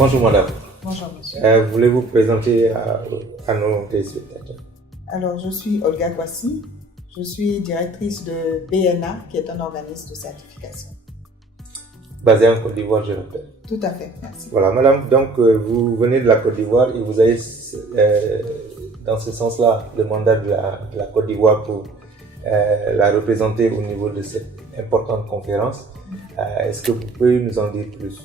Bonjour madame. Bonjour monsieur. Voulez-vous présenter à nos téléspectateurs? Alors je suis Olga Kwasi, je suis directrice de BNA qui est un organisme de certification. Basé en Côte d'Ivoire, je rappelle. Tout à fait, merci. Voilà madame, donc vous venez de la Côte d'Ivoire et vous avez dans ce sens-là le mandat de la Côte d'Ivoire pour la représenter au niveau de cette importante conférence. Est-ce que vous pouvez nous en dire plus?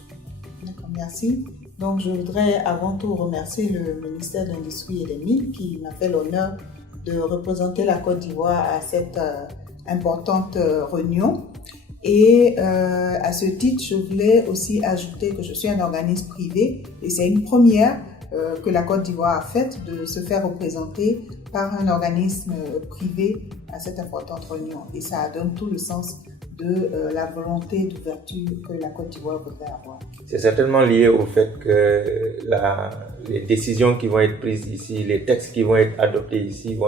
D'accord, merci. Donc je voudrais avant tout remercier le ministère de l'Industrie et des Mines qui m'a fait l'honneur de représenter la Côte d'Ivoire à cette importante réunion. Et à ce titre, je voulais aussi ajouter que je suis un organisme privé et c'est une première que la Côte d'Ivoire a faite de se faire représenter par un organisme privé à cette importante réunion. Et ça donne tout le sens de la volonté d'ouverture que la Côte d'Ivoire voudrait avoir. C'est certainement lié au fait que les décisions qui vont être prises ici, les textes qui vont être adoptés ici vont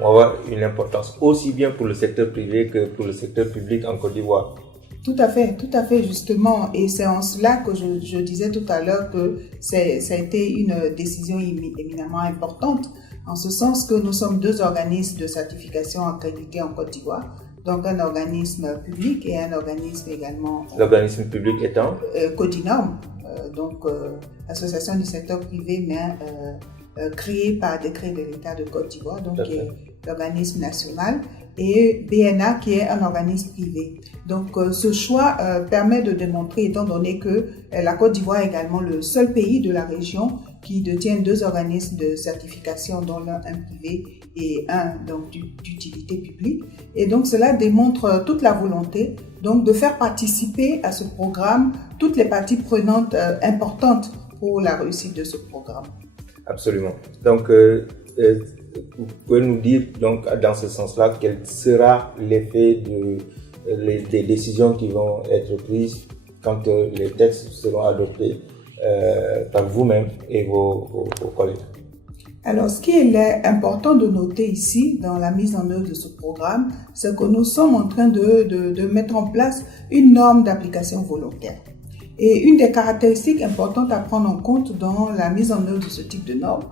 avoir une importance aussi bien pour le secteur privé que pour le secteur public en Côte d'Ivoire. Tout à fait justement. Et c'est en cela que je disais tout à l'heure que ça a été une décision éminemment importante, en ce sens que nous sommes deux organismes de certification accrédités en Côte d'Ivoire. Donc un organisme public et un organisme également... L'organisme public étant Codinorm, association du secteur privé, mais créée par décret de l'État de Côte d'Ivoire, donc qui est l'organisme national, et BNA qui est un organisme privé. Donc ce choix permet de démontrer, étant donné que la Côte d'Ivoire est également le seul pays de la région qui détient deux organismes de certification, dont l'un un privé et un donc d'utilité publique. Et donc cela démontre toute la volonté donc de faire participer à ce programme toutes les parties prenantes importantes pour la réussite de ce programme. Absolument. Donc vous pouvez nous dire donc dans ce sens-là quel sera l'effet des décisions qui vont être prises quand les textes seront adoptés par vous-même et vos collègues. Alors, ce qui est important de noter ici, dans la mise en œuvre de ce programme, c'est que nous sommes en train de mettre en place une norme d'application volontaire. Et une des caractéristiques importantes à prendre en compte dans la mise en œuvre de ce type de norme,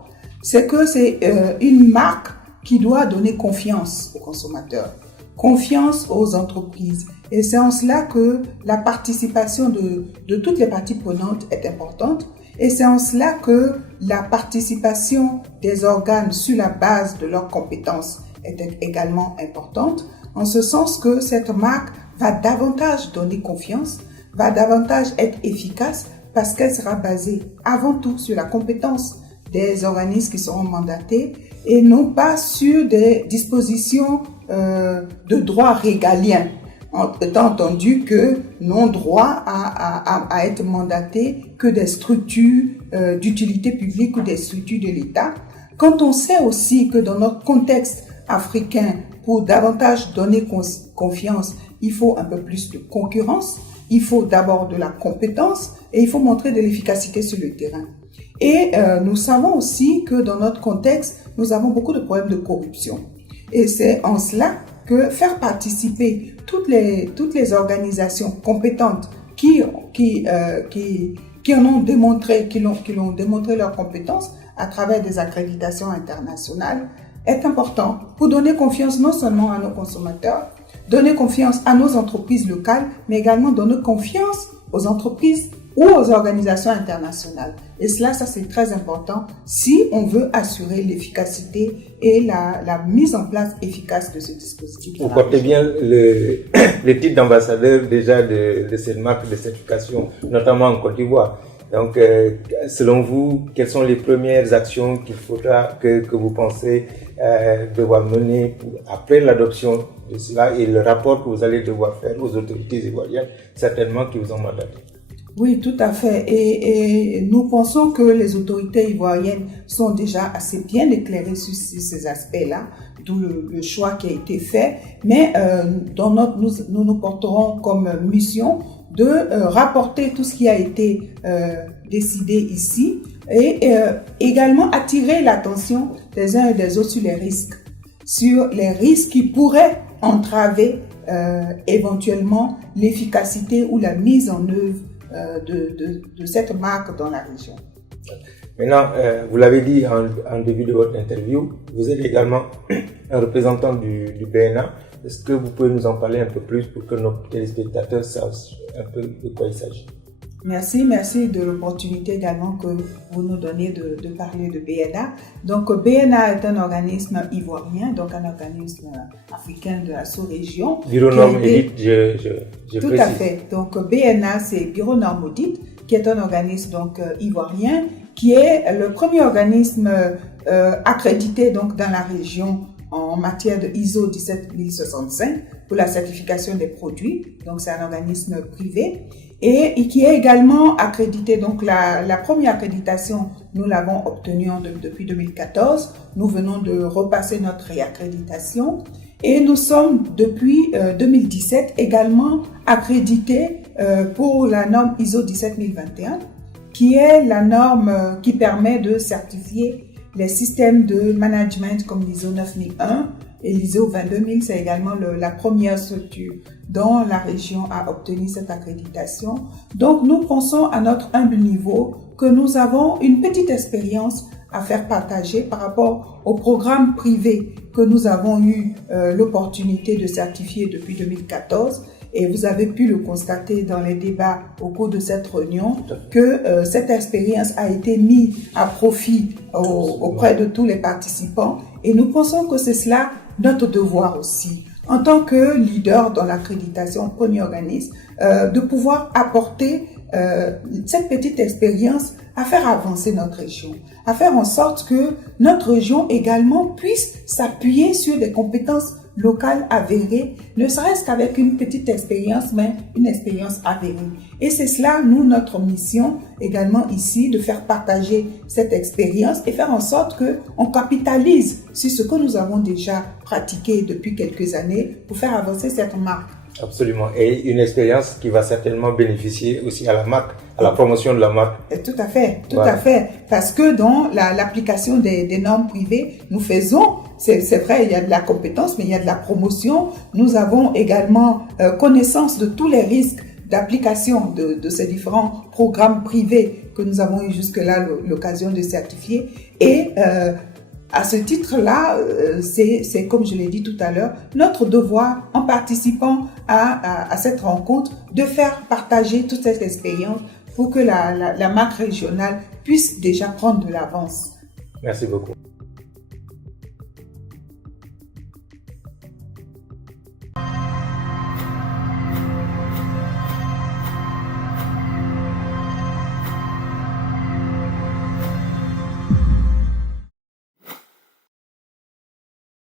c'est que c'est une marque qui doit donner confiance aux consommateurs, confiance aux entreprises. Et c'est en cela que la participation de toutes les parties prenantes est importante. Et c'est en cela que la participation des organes sur la base de leurs compétences est également importante, en ce sens que cette marque va davantage donner confiance, va davantage être efficace parce qu'elle sera basée avant tout sur la compétence des organismes qui seront mandatés et non pas sur des dispositions de droit régalien. Étant entendu que n'ont droit à être mandatés que des structures d'utilité publique ou des structures de l'État. Quand on sait aussi que dans notre contexte africain, pour davantage donner confiance, il faut un peu plus de concurrence, il faut d'abord de la compétence et il faut montrer de l'efficacité sur le terrain. Et nous savons aussi que dans notre contexte, nous avons beaucoup de problèmes de corruption. Et c'est en cela que faire participer toutes les organisations compétentes qui ont démontré leurs compétences à travers des accréditations internationales est important pour donner confiance non seulement à nos consommateurs, donner confiance à nos entreprises locales, mais également donner confiance aux entreprises ou aux organisations internationales. Et ça c'est très important si on veut assurer l'efficacité et la mise en place efficace de ce dispositif. Vous portez bien le titre d'ambassadeur déjà de cette marque de certification, notamment en Côte d'Ivoire. Donc, selon vous, quelles sont les premières actions qu'il faudra que vous pensez devoir mener après l'adoption de cela et le rapport que vous allez devoir faire aux autorités ivoiriennes, certainement qui vous ont mandaté? Oui, tout à fait. Et nous pensons que les autorités ivoiriennes sont déjà assez bien éclairées sur ces aspects-là, d'où le choix qui a été fait. Mais nous porterons comme mission de rapporter tout ce qui a été décidé ici et également attirer l'attention des uns et des autres sur les risques qui pourraient entraver éventuellement l'efficacité ou la mise en œuvre de cette marque dans la région. Maintenant, vous l'avez dit en début de votre interview, vous êtes également un représentant du BNA. Est-ce que vous pouvez nous en parler un peu plus pour que nos téléspectateurs sachent un peu de quoi il s'agit? Merci de l'opportunité également que vous nous donnez de parler de BNA. Donc BNA est un organisme ivoirien, donc un organisme africain de la sous-région. Bureau Norme Audit, je tout précise. À fait. Donc BNA, c'est Bureau Norme Audit, qui est un organisme donc ivoirien, qui est le premier organisme accrédité donc dans la région en matière de ISO 17065 pour la certification des produits. Donc c'est un organisme privé et qui est également accrédité. Donc la première accréditation, nous l'avons obtenue depuis 2014. Nous venons de repasser notre réaccréditation et nous sommes depuis 2017 également accrédités pour la norme ISO 17021, qui est la norme qui permet de certifier les systèmes de management comme l'ISO 9001 et l'ISO 22000. C'est également la première structure dans la région à obtenir cette accréditation. Donc, nous pensons à notre humble niveau que nous avons une petite expérience à faire partager par rapport au programme privé que nous avons eu l'opportunité de certifier depuis 2014. Et vous avez pu le constater dans les débats au cours de cette réunion que cette expérience a été mise à profit auprès de tous les participants. Et nous pensons que c'est cela notre devoir aussi, en tant que leader dans l'accréditation, premier organisme, de pouvoir apporter cette petite expérience à faire avancer notre région, à faire en sorte que notre région également puisse s'appuyer sur des compétences locales avérées, ne serait-ce qu'avec une petite expérience, mais une expérience avérée. Et c'est cela, nous, notre mission également ici, de faire partager cette expérience et faire en sorte qu'on capitalise sur ce que nous avons déjà pratiqué depuis quelques années pour faire avancer cette marque. Absolument. Et une expérience qui va certainement bénéficier aussi à la marque, à la promotion de la marque. Tout à fait. Parce que dans l'application des normes privées, nous faisons, c'est vrai, il y a de la compétence, mais il y a de la promotion. Nous avons également connaissance de tous les risques d'application de ces différents programmes privés que nous avons eu jusque-là l'occasion de certifier. Et à ce titre-là, c'est comme je l'ai dit tout à l'heure, notre devoir en participant à cette rencontre de faire partager toute cette expérience pour que la marque régionale puisse déjà prendre de l'avance. Merci beaucoup.